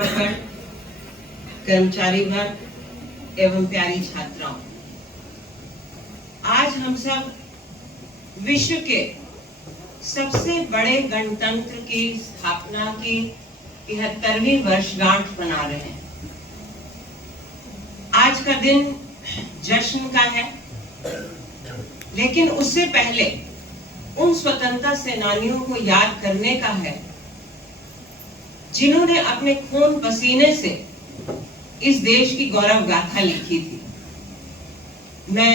अध्यापकगण, कर्मचारी वर्ग एवं प्यारी छात्राओं, आज हम सब विश्व के सबसे बड़े गणतंत्र की स्थापना की 73वीं वर्षगांठ मना रहे हैं। आज का दिन जश्न का है, लेकिन उससे पहले उन स्वतंत्रता सेनानियों को याद करने का है जिन्होंने अपने खून पसीने से इस देश की गौरव गाथा लिखी थी। मैं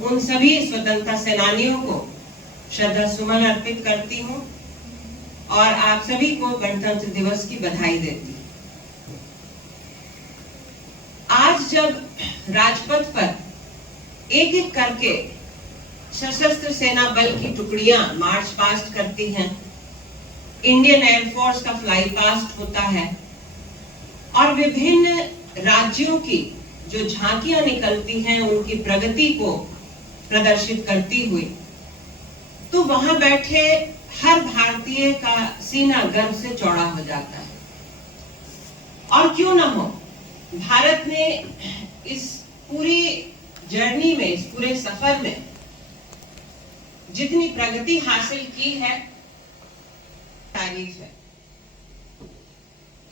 उन सभी स्वतंत्रता सेनानियों को श्रद्धा सुमन अर्पित करती हूं और आप सभी को गणतंत्र दिवस की बधाई देती हूं। आज जब राजपथ पर एक एक करके सशस्त्र सेना बल की टुकड़ियां मार्च पास्ट करती हैं, इंडियन एयरफोर्स का फ्लाई पास्ट होता है और विभिन्न राज्यों की जो झांकियां निकलती हैं उनकी प्रगति को प्रदर्शित करती हुई, तो वहां बैठे हर भारतीय का सीना गर्व से चौड़ा हो जाता है। और क्यों न हो, भारत ने इस पूरी जर्नी में, इस पूरे सफर में जितनी प्रगति हासिल की है, तारीफ है।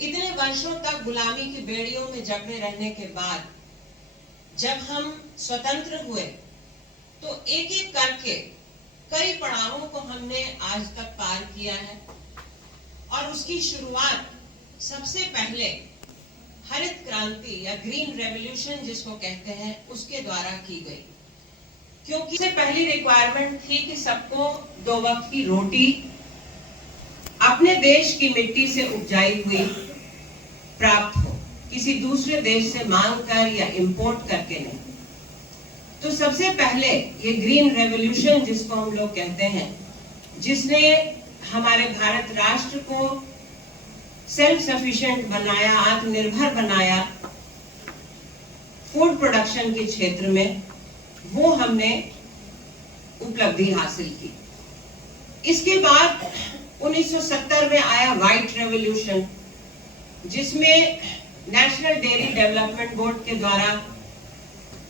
इतने वर्षों तक गुलामी की बेड़ियों में जकड़े रहने के बाद जब हम स्वतंत्र हुए, तो एक एक करके कई पड़ावों को हमने आज तक पार किया है और उसकी शुरुआत सबसे पहले हरित क्रांति या ग्रीन रेवोल्यूशन जिसको कहते हैं, उसके द्वारा की गई। क्योंकि इससे पहली रिक्वायरमेंट थी कि सबको 2 वक्त की रोटी अपने देश की मिट्टी से उपजाई हुई प्राप्त हो, किसी दूसरे देश से मांग कर या इंपोर्ट करके नहीं। तो सबसे पहले ये ग्रीन रेवोल्यूशन जिसको हम लोग कहते हैं, जिसने हमारे भारत राष्ट्र को सेल्फ सफिशिएंट बनाया, आत्मनिर्भर बनाया फूड प्रोडक्शन के क्षेत्र में, वो हमने उपलब्धि हासिल की। इसके बाद 1970 में आया व्हाइट रेवोल्यूशन, जिसमें नेशनल डेयरी डेवलपमेंट बोर्ड के द्वारा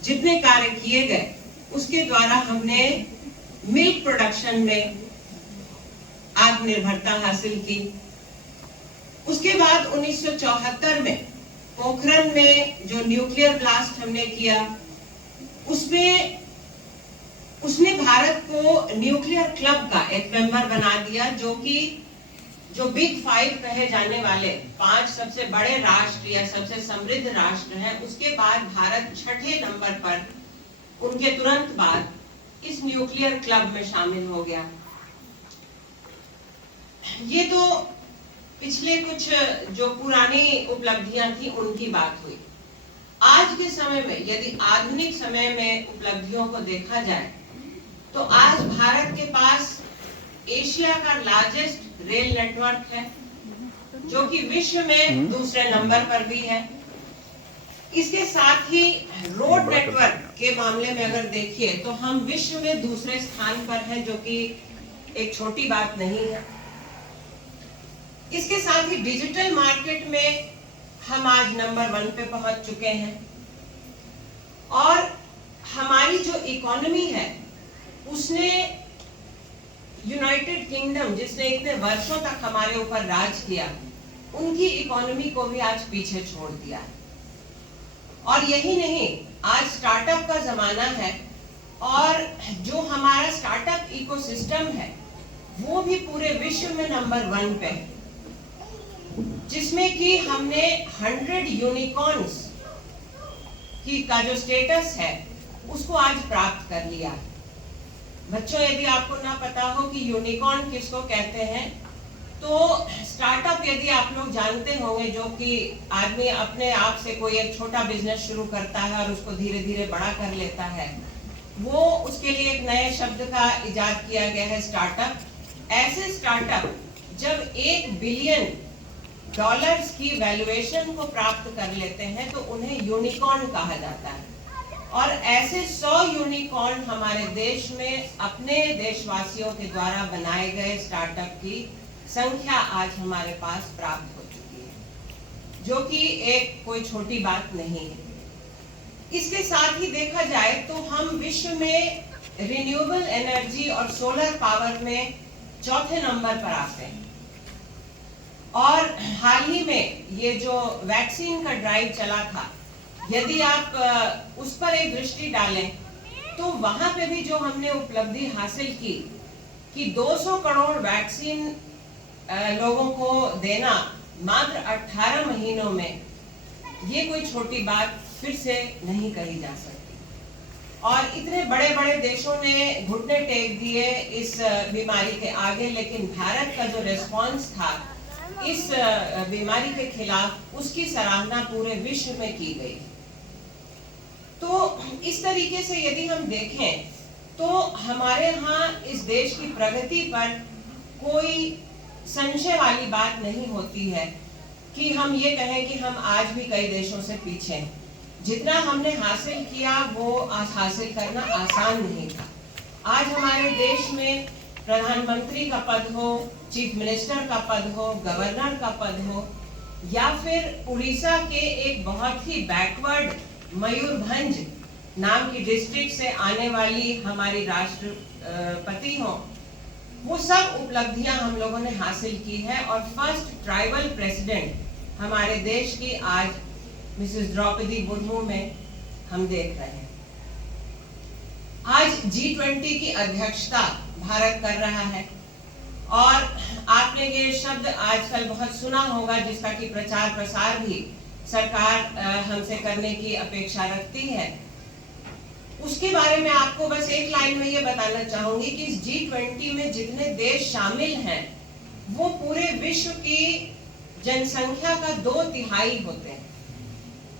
जितने कार्य किए गए, उसके द्वारा हमने मिल्क प्रोडक्शन में आत्मनिर्भरता हासिल की। उसके बाद 1974 में पोखरण में जो न्यूक्लियर ब्लास्ट हमने किया, उसमें उसने भारत को न्यूक्लियर क्लब का एक मेंबर बना दिया, जो बिग 5 कहे जाने वाले 5 सबसे बड़े राष्ट्र या सबसे समृद्ध राष्ट्र हैं, उसके बाद भारत 6ठे नंबर पर, उनके तुरंत बाद इस न्यूक्लियर क्लब में शामिल हो गया। ये तो पिछले कुछ जो पुरानी उपलब्धियां थी उनकी बात हुई। आज के समय में यदि आधुनिक समय में उपलब्धियों को देखा जाए, तो आज भारत के पास एशिया का लार्जेस्ट रेल नेटवर्क है, जो कि विश्व में दूसरे नंबर पर भी है। इसके साथ ही रोड नेटवर्क के मामले में अगर देखिए, तो हम विश्व में दूसरे स्थान पर हैं, जो कि एक छोटी बात नहीं है। इसके साथ ही डिजिटल मार्केट में हम आज नंबर 1 पे पहुंच चुके हैं और हमारी जो इकोनॉमी है, उसने यूनाइटेड किंगडम, जिसने इतने वर्षों तक हमारे ऊपर राज किया, उनकी इकोनॉमी को भी आज पीछे छोड़ दिया है। और यही नहीं, आज स्टार्टअप का जमाना है और जो हमारा स्टार्टअप इकोसिस्टम है, वो भी पूरे विश्व में नंबर 1 पे है, जिसमें कि हमने 100 यूनिकॉर्न्स की का जो स्टेटस है, उसको आज प्राप्त कर लिया है। बच्चों, यदि आपको ना पता हो कि यूनिकॉर्न किसको कहते हैं, तो स्टार्टअप यदि आप लोग जानते होंगे, जो कि आदमी अपने आप से कोई एक छोटा बिजनेस शुरू करता है और उसको धीरे धीरे बड़ा कर लेता है, वो उसके लिए एक नए शब्द का इजाद किया गया है, स्टार्टअप। ऐसे स्टार्टअप जब $1 बिलियन की वैल्यूएशन को प्राप्त कर लेते हैं, तो उन्हें यूनिकॉर्न कहा जाता है। और ऐसे 100 यूनिकॉर्न हमारे देश में अपने देशवासियों के द्वारा बनाए गए स्टार्टअप की संख्या आज हमारे पास प्राप्त हो चुकी है। जो कि एक कोई छोटी बात नहीं है। इसके साथ ही देखा जाए तो हम विश्व में रिन्यूएबल एनर्जी और सोलर पावर में चौथे नंबर पर आते हैं। और हाल ही में ये जो वैक्सीन का ड्राइव चला था, यदि आप उस पर एक दृष्टि डालें तो वहां पे भी जो हमने उपलब्धि हासिल की कि 200 करोड़ वैक्सीन लोगों को देना मात्र 18 महीनों में, ये कोई छोटी बात फिर से नहीं कही जा सकती। और इतने बड़े बड़े देशों ने घुटने टेक दिए इस बीमारी के आगे, लेकिन भारत का जो रिस्पांस था इस बीमारी के खिलाफ, उसकी सराहना पूरे विश्व में की गई। तो इस तरीके से यदि हम देखें तो हमारे यहाँ इस देश की प्रगति पर कोई संशय वाली बात नहीं होती है कि हम ये कहें कि हम आज भी कई देशों से पीछे हैं। जितना हमने हासिल किया वो हासिल करना आसान नहीं था। आज हमारे देश में प्रधानमंत्री का पद हो, चीफ मिनिस्टर का पद हो, गवर्नर का पद हो, या फिर उड़ीसा के एक बहुत ही बैकवर्ड मयूरभंज नाम की डिस्ट्रिक्ट से आने वाली हमारी राष्ट्रपति हो, वो सब उपलब्धियां हम लोगों ने हासिल की है। और फर्स्ट ट्राइबल प्रेसिडेंट हमारे देश की आज मिसेस द्रौपदी मुर्मू में हम देख रहे हैं। आज G20 की अध्यक्षता भारत कर रहा है और आपने ये शब्द आजकल बहुत सुना होगा, जिसका कि प्रचार प्रसार भी सरकार हमसे करने की अपेक्षा रखती है। उसके बारे में आपको बस एक लाइन में ये बताना चाहूंगी कि इस G20 में जितने देश शामिल हैं वो पूरे विश्व की जनसंख्या का 2/3 होते हैं।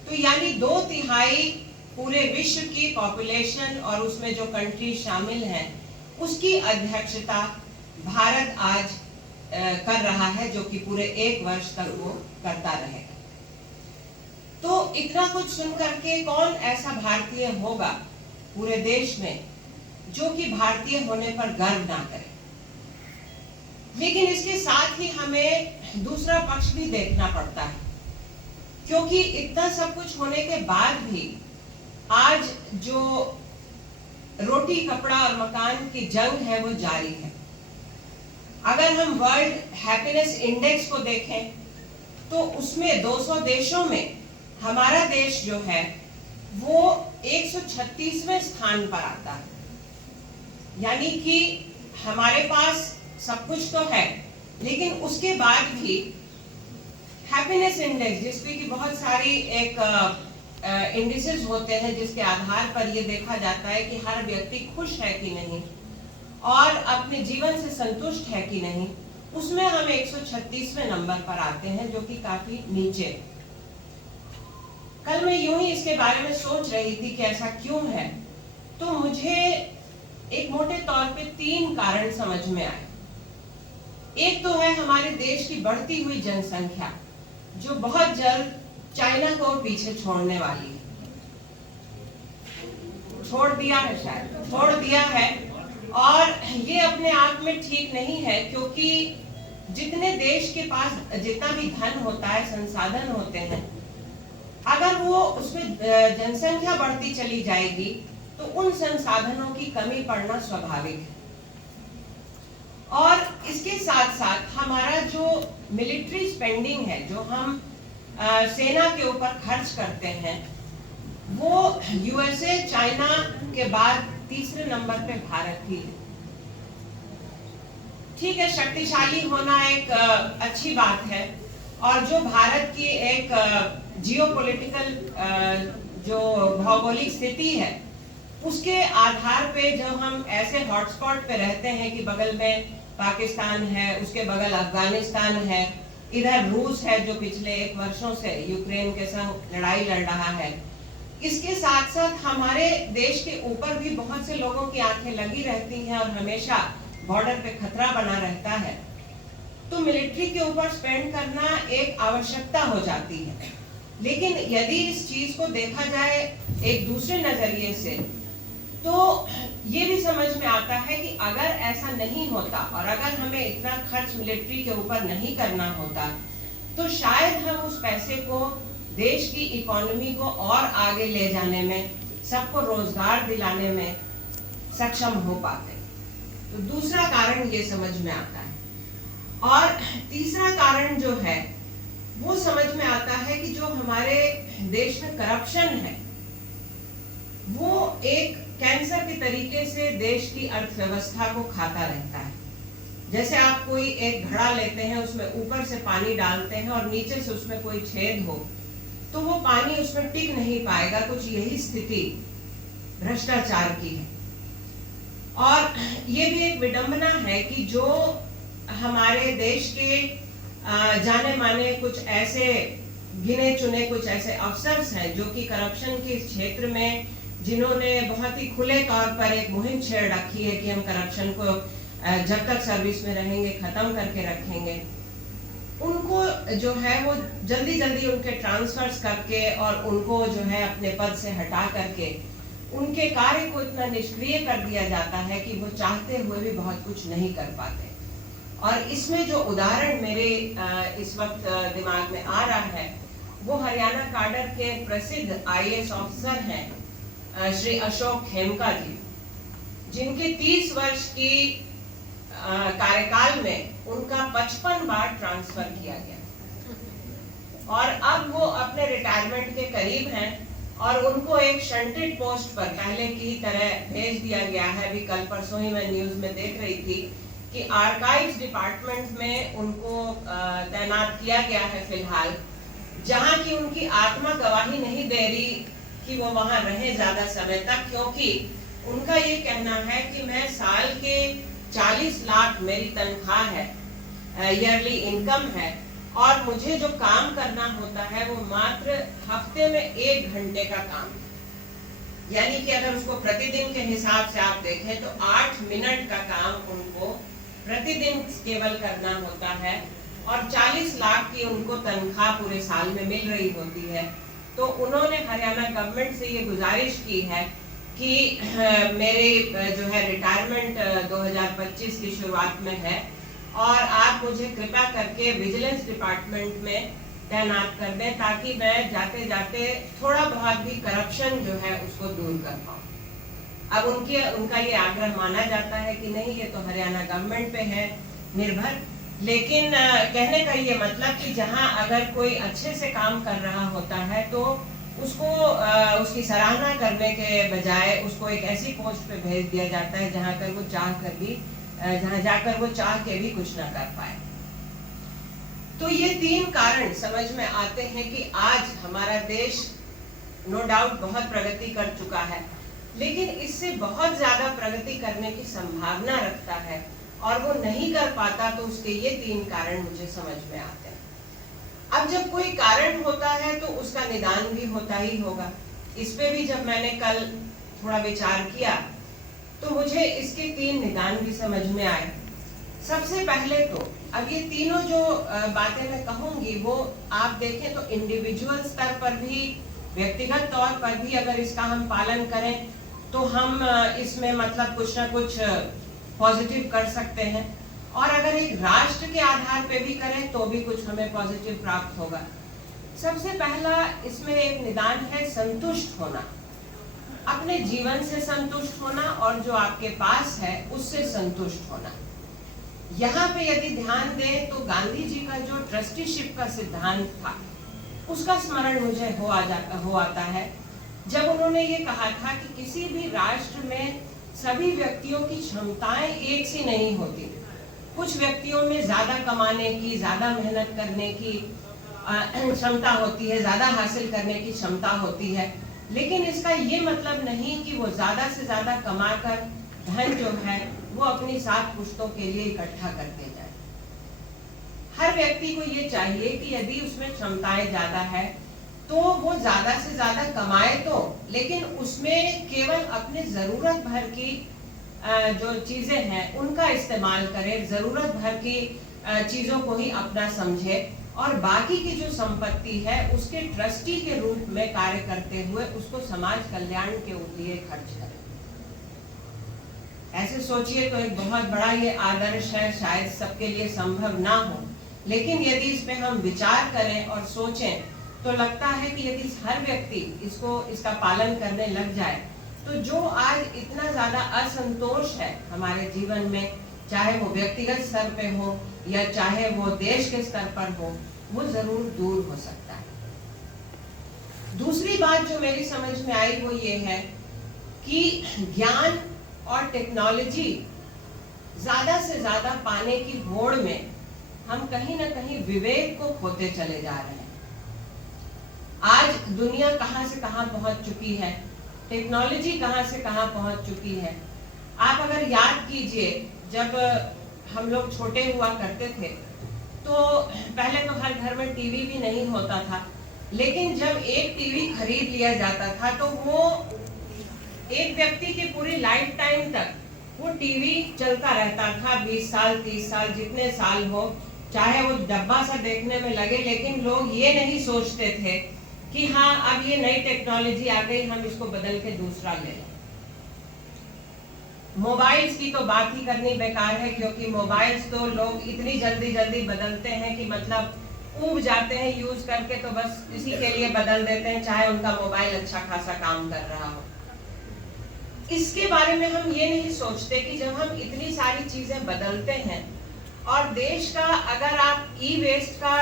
तो यानी 2/3 पूरे विश्व की पॉपुलेशन और उसमें जो कंट्री शामिल हैं उसकी अध्यक्षता भारत आज कर रहा है, जो कि पूरे 1 वर्ष तक वो करता रहेगा। तो इतना कुछ सुन करके कौन ऐसा भारतीय होगा पूरे देश में जो कि भारतीय होने पर गर्व ना करे। लेकिन इसके साथ ही हमें दूसरा पक्ष भी देखना पड़ता है, क्योंकि इतना सब कुछ होने के बाद भी आज जो रोटी कपड़ा और मकान की जंग है वो जारी है। अगर हम वर्ल्ड हैप्पीनेस इंडेक्स को देखें तो उसमें 200 देशों में हमारा देश जो है वो 136वें स्थान पर आता है। यानी कि हमारे पास सब कुछ तो है, लेकिन उसके बाद भी हैप्पीनेस इंडेक्स, जिसपे कि बहुत सारी एक इंडिसेस होते हैं जिसके आधार पर ये देखा जाता है कि हर व्यक्ति खुश है कि नहीं और अपने जीवन से संतुष्ट है कि नहीं, उसमें हम 136वें नंबर पर आते हैं, जो कि काफी नीचे। कल मैं यूं ही इसके बारे में सोच रही थी कि ऐसा क्यों है, तो मुझे एक मोटे तौर पे 3 कारण समझ में आए। एक तो है हमारे देश की बढ़ती हुई जनसंख्या, जो बहुत जल्द चाइना को पीछे छोड़ने वाली है। छोड़ दिया है, शायद छोड़ दिया है, और ये अपने आप में ठीक नहीं है, क्योंकि जितने देश के पास जितना भी धन होता है, संसाधन होते हैं, अगर वो उसमें जनसंख्या बढ़ती चली जाएगी तो उन संसाधनों की कमी पड़ना स्वाभाविक है। और इसके साथ साथ हमारा जो मिलिट्री स्पेंडिंग है, जो हम सेना के ऊपर खर्च करते हैं, वो यूएसए चाइना के बाद तीसरे नंबर पे भारत ही है। ठीक है, शक्तिशाली होना एक अच्छी बात है, और जो भारत की एक जियोपॉलिटिकल जो भौगोलिक स्थिति है, उसके आधार पे जब हम ऐसे हॉटस्पॉट पे रहते हैं कि बगल में पाकिस्तान है, उसके बगल अफगानिस्तान है, इधर रूस है जो पिछले 1 वर्षों से यूक्रेन के संग लड़ाई लड़ रहा है, इसके साथ साथ हमारे देश के ऊपर भी बहुत से लोगों की आंखें लगी रहती हैं और हमेशा बॉर्डर पे खतरा बना रहता है, तो मिलिट्री के ऊपर स्पेंड करना एक आवश्यकता हो जाती है। लेकिन यदि इस चीज को देखा जाए एक दूसरे नजरिए से, तो ये भी समझ में आता है कि अगर ऐसा नहीं होता और अगर हमें इतना खर्च मिलिट्री के ऊपर नहीं करना होता, तो शायद हम उस पैसे को देश की इकोनॉमी को और आगे ले जाने में, सबको रोजगार दिलाने में सक्षम हो पाते। तो दूसरा कारण ये समझ में आता है। और तीसरा कारण जो है वो समझ में आता है कि जो हमारे देश में करप्शन है वो एक कैंसर के तरीके से देश की अर्थव्यवस्था को खाता रहता है। जैसे आप कोई एक घड़ा लेते हैं, उसमें ऊपर से पानी डालते हैं और नीचे से उसमें कोई छेद हो तो वो पानी उसमें टिक नहीं पाएगा। कुछ यही स्थिति भ्रष्टाचार की है। और ये भी एक विडंबना है कि जो हमारे देश के जाने माने कुछ ऐसे गिने चुने कुछ ऐसे अफसर्स हैं जो कि करप्शन के क्षेत्र में, जिन्होंने बहुत ही खुले तौर पर एक मुहिम छेड़ रखी है कि हम करप्शन को जब तक सर्विस में रहेंगे खत्म करके रखेंगे, उनको जो है वो जल्दी जल्दी उनके ट्रांसफर्स करके और उनको जो है अपने पद से हटा करके उनके कार्य को इतना निष्क्रिय कर दिया जाता है कि वो चाहते हुए भी बहुत कुछ नहीं कर पाते। और इसमें जो उदाहरण मेरे इस वक्त दिमाग में आ रहा है वो हरियाणा काडर के प्रसिद्ध IAS ऑफिसर हैं श्री अशोक खेमका जी, जिनके 30 वर्ष की कार्यकाल में उनका 55 बार ट्रांसफर किया गया और अब वो अपने रिटायरमेंट के करीब हैं और उनको एक शंटेड पोस्ट पर पहले की तरह भेज दिया गया है। अभी कल परसों ही मैं न्यूज में देख रही थी कि आर्काइव्स डिपार्टमेंट में उनको तैनात किया गया है फिलहाल, जहां की उनकी आत्मा गवाही नहीं दे रही कि वो वहां रहे ज्यादा समय तक, क्योंकि उनका ये कहना है कि मैं साल के 40 लाख मेरी तनख्वाह है, ईयरली इनकम है और मुझे जो काम करना होता है वो मात्र हफ्ते में 1 घंटे का काम है। यानी कि अगर उसको प्रतिदिन के हिसाब से आप देखें तो 8 मिनट का काम उनको प्रतिदिन केवल करना होता है और 40 लाख की उनको तनख्वाह पूरे साल में मिल रही होती है। तो उन्होंने हरियाणा गवर्नमेंट से ये गुजारिश की है कि मेरे जो है रिटायरमेंट 2025 की शुरुआत में है और आप मुझे कृपया करके विजिलेंस डिपार्टमेंट में तैनात कर दें ताकि मैं जाते जाते थोड़ा बहुत भी करप्शन जो है उसको दूर कर पाऊँ। अब उनका ये आग्रह माना जाता है कि नहीं, ये तो हरियाणा गवर्नमेंट पे है निर्भर, लेकिन कहने का ये मतलब कि जहां अगर कोई अच्छे से काम कर रहा होता है तो उसको उसकी सराहना करने के बजाय उसको एक ऐसी पोस्ट पे भेज दिया जाता है जहां जाकर वो चाह के भी कुछ ना कर पाए। तो ये 3 कारण समझ में आते हैं कि आज हमारा देश नो डाउट बहुत प्रगति कर चुका है, लेकिन इससे बहुत ज्यादा प्रगति करने की संभावना रखता है और वो नहीं कर पाता। तो उसके ये 3 कारण मुझे समझ में आते हैं। अब जब कोई कारण होता है तो उसका निदान भी होता ही होगा। इस पे भी जब मैंने कल थोड़ा विचार किया तो मुझे इसके 3 निदान भी समझ में आए। सबसे पहले तो अब ये तीनों जो बातें मैं कहूंगी वो आप देखें तो इंडिविजुअल स्तर पर भी, व्यक्तिगत तौर पर भी अगर इसका हम पालन करें तो हम इसमें मतलब कुछ ना कुछ पॉजिटिव कर सकते हैं, और अगर एक राष्ट्र के आधार पे भी करें तो भी कुछ हमें पॉजिटिव प्राप्त होगा। सबसे पहला इसमें एक निदान है संतुष्ट होना, अपने जीवन से संतुष्ट होना और जो आपके पास है उससे संतुष्ट होना। यहाँ पे यदि ध्यान दें तो गांधी जी का जो ट्रस्टीशिप का सिद्धांत था उसका स्मरण मुझे हो आता है, जब उन्होंने ये कहा था कि किसी भी राष्ट्र में सभी व्यक्तियों की क्षमताएं एक सी नहीं होती। कुछ व्यक्तियों में ज्यादा कमाने की, ज्यादा मेहनत करने की क्षमता होती है, ज्यादा हासिल करने की क्षमता होती है, लेकिन इसका ये मतलब नहीं कि वो ज्यादा से ज्यादा कमाकर धन जो है वो अपनी 7 पुश्तों के लिए इकट्ठा करते जाए। हर व्यक्ति को ये चाहिए कि यदि उसमें क्षमताएं ज्यादा है तो वो ज्यादा से ज्यादा कमाए तो, लेकिन उसमें केवल अपने जरूरत भर की जो चीजें हैं उनका इस्तेमाल करे, जरूरत भर की चीजों को ही अपना समझे और बाकी की जो संपत्ति है उसके ट्रस्टी के रूप में कार्य करते हुए उसको समाज कल्याण के लिए खर्च करे। ऐसे सोचिए तो एक बहुत बड़ा ये आदर्श है, शायद सबके लिए संभव ना हो, लेकिन यदि इस पे हम विचार करें और सोचें तो लगता है कि यदि हर व्यक्ति इसका पालन करने लग जाए तो जो आज इतना ज्यादा असंतोष है हमारे जीवन में, चाहे वो व्यक्तिगत स्तर पे हो या चाहे वो देश के स्तर पर हो, वो जरूर दूर हो सकता है। दूसरी बात जो मेरी समझ में आई वो ये है कि ज्ञान और टेक्नोलॉजी ज्यादा से ज्यादा पाने की होड़ में हम कहीं ना कहीं विवेक को खोते चले जा रहे हैं। आज दुनिया कहां से कहां पहुंच चुकी है, टेक्नोलॉजी कहां से कहां पहुंच चुकी है। आप अगर याद कीजिए, जब हम लोग छोटे हुआ करते थे तो पहले तो हर घर में टीवी भी नहीं होता था, लेकिन जब एक टीवी खरीद लिया जाता था तो वो एक व्यक्ति की पूरी लाइफ टाइम तक वो टीवी चलता रहता था। 20 साल 30 साल जितने साल हो, चाहे वो डब्बा सा देखने में लगे, लेकिन लोग ये नहीं सोचते थे कि हाँ अब ये नई टेक्नोलॉजी आ गई, हम इसको बदल के दूसरा ले लें। मोबाइल्स की तो बात ही करनी बेकार है, क्योंकि मोबाइल्स तो लोग इतनी जल्दी जल्दी बदलते हैं कि मतलब ऊब जाते हैं यूज करके, तो बस इसी के लिए बदल देते हैं, चाहे उनका मोबाइल अच्छा खासा काम कर रहा हो। इसके बारे में हम ये नहीं सोचते कि जब हम इतनी सारी चीजें बदलते हैं और देश का, अगर आप ई वेस्ट का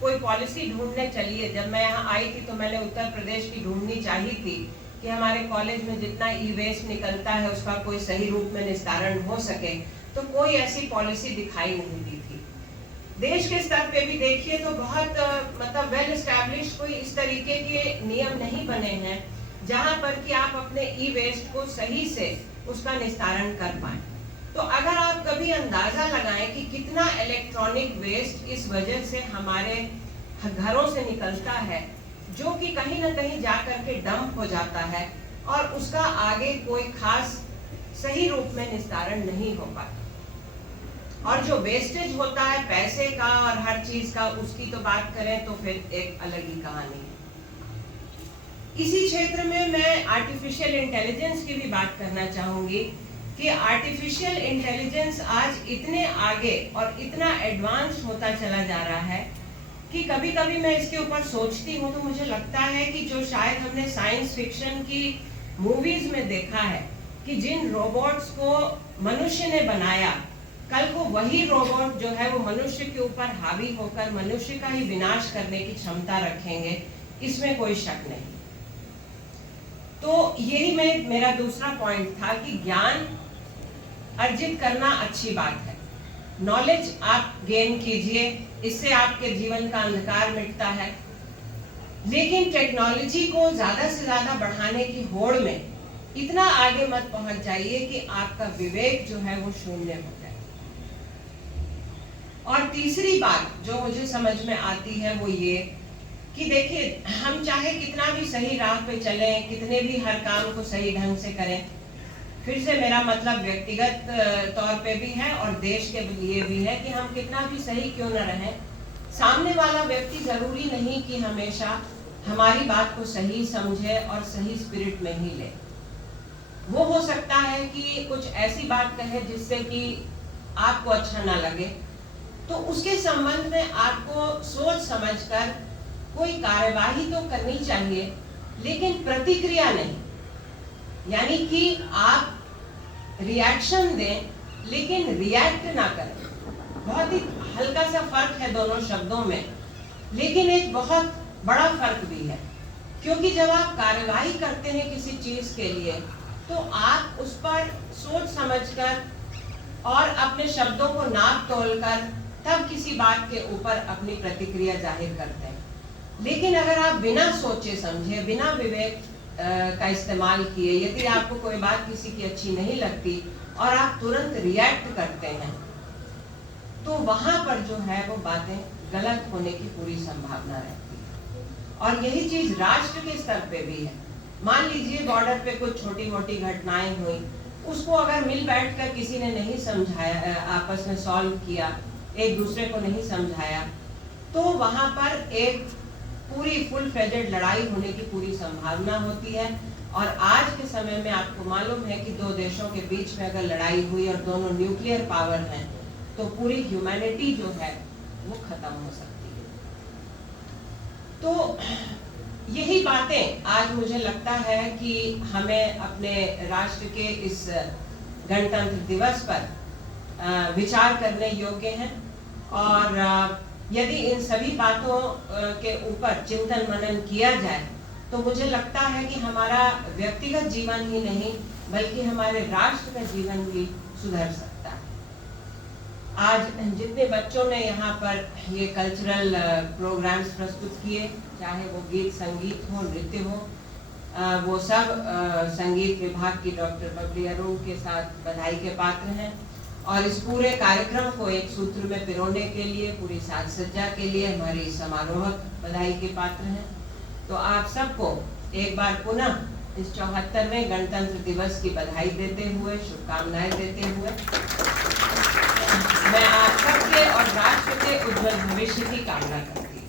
कोई पॉलिसी ढूंढने चलिए, जब मैं यहाँ आई थी तो मैंने उत्तर प्रदेश की ढूंढनी चाहिए थी कि हमारे कॉलेज में जितना ई वेस्ट निकलता है उसका कोई सही रूप में निस्तारण हो सके, तो कोई ऐसी पॉलिसी दिखाई नहीं दी थी। देश के स्तर पे भी देखिए तो बहुत मतलब वेल एस्टैब्लिश कोई इस तरीके के नियम नहीं बने हैं जहां पर कि आप अपने ई वेस्ट को सही से उसका निस्तारण कर पाए। तो अगर आप कभी अंदाजा लगाएं कि कितना इलेक्ट्रॉनिक वेस्ट इस वजह से हमारे घरों से निकलता है, जो कि कहीं ना कहीं जाकर के डंप हो जाता है और उसका आगे कोई खास सही रूप में निस्तारण नहीं हो पाता। और जो वेस्टेज होता है पैसे का और हर चीज का, उसकी तो बात करें तो फिर एक अलग ही कहानी है। इसी क्षेत्र में मैं आर्टिफिशियल इंटेलिजेंस की भी बात करना चाहूंगी कि आर्टिफिशियल इंटेलिजेंस आज इतने आगे और इतना एडवांस होता चला जा रहा है कि कभी कभी मैं इसके ऊपर सोचती हूँ तो मुझे लगता है कि जो शायद हमने साइंस फिक्शन की मूवीज में देखा है कि जिन रोबोट्स को मनुष्य ने बनाया, कल को वही रोबोट जो है वो मनुष्य के ऊपर हावी होकर मनुष्य का ही विनाश करने की क्षमता रखेंगे, इसमें कोई शक नहीं। तो यही मेरा दूसरा पॉइंट था कि ज्ञान अर्जित करना अच्छी बात है, नॉलेज आप गेन कीजिए, इससे आपके जीवन का अंधकार मिटता है, लेकिन टेक्नोलॉजी को ज्यादा से ज्यादा बढ़ाने की होड़ में इतना आगे मत पहुंच जाइए कि आपका विवेक जो है वो शून्य हो जाए। और तीसरी बात जो मुझे समझ में आती है वो ये कि देखिए, हम चाहे कितना भी सही राह पे चलें, कितने भी हर काम को सही ढंग से करें, फिर से मेरा मतलब व्यक्तिगत तौर पे भी है और देश के लिए भी है कि हम कितना भी सही क्यों न रहें, सामने वाला व्यक्ति जरूरी नहीं कि हमेशा हमारी बात को सही समझे और सही स्पिरिट में ही ले। वो हो सकता है कि कुछ ऐसी बात कहे जिससे कि आपको अच्छा ना लगे, तो उसके संबंध में आपको सोच समझकर कोई कार्यवाही तो करनी चाहिए, लेकिन प्रतिक्रिया नहीं। यानी कि आप रिएक्शन दें लेकिन रिएक्ट ना करें। बहुत ही हल्का सा फर्क है दोनों शब्दों में, लेकिन एक बहुत बड़ा फर्क भी है, क्योंकि जब आप कार्यवाही करते हैं किसी चीज के लिए तो आप उस पर सोच समझकर और अपने शब्दों को नाप तोलकर तब किसी बात के ऊपर अपनी प्रतिक्रिया जाहिर करते हैं। लेकिन अगर आप बिना सोचे समझे, बिना विवेक का इस्तेमाल किए, यदि आपको कोई बात किसी की अच्छी नहीं लगती और आप तुरंत रिएक्ट करते हैं, तो वहां पर जो है वो बातें गलत होने की पूरी संभावना रहती है। और यही चीज राष्ट्र के स्तर पे भी है। मान लीजिए बॉर्डर पे कुछ छोटी मोटी घटनाएं हुई, उसको अगर मिल बैठ कर किसी ने नहीं समझाया, आपस में सॉल्व किया, एक दूसरे को नहीं समझाया, तो वहां पर एक पूरी फुल फ्लेजेड लड़ाई होने की पूरी संभावना होती है। और आज के समय में आपको मालूम है कि दो देशों के बीच में अगर लड़ाई हुई और दोनों न्यूक्लियर पावर हैं, तो पूरी ह्यूमैनिटी जो है वो खत्म हो सकती है। तो यही बातें आज मुझे लगता है कि हमें अपने राष्ट्र के इस गणतंत्र दिवस पर विचार करने योग्य हैं। और यदि इन सभी बातों के ऊपर चिंतन मनन किया जाए तो मुझे लगता है कि हमारा व्यक्तिगत जीवन ही नहीं बल्कि हमारे राष्ट्र का जीवन भी सुधर सकता है। आज जितने बच्चों ने यहाँ पर ये कल्चरल प्रोग्राम्स प्रस्तुत किए, चाहे वो गीत संगीत हो, नृत्य हो, वो सब संगीत विभाग की डॉक्टर बबली अरुण के साथ बधाई के पात्र हैं। और इस पूरे कार्यक्रम को एक सूत्र में पिरोने के लिए, पूरी साज सज्जा के लिए हमारी समारोहक बधाई के पात्र हैं। तो आप सबको एक बार पुनः इस 74वें गणतंत्र दिवस की बधाई देते हुए, शुभकामनाएं देते हुए मैं आप सबके और राष्ट्र के उज्जवल भविष्य की कामना करती हूँ।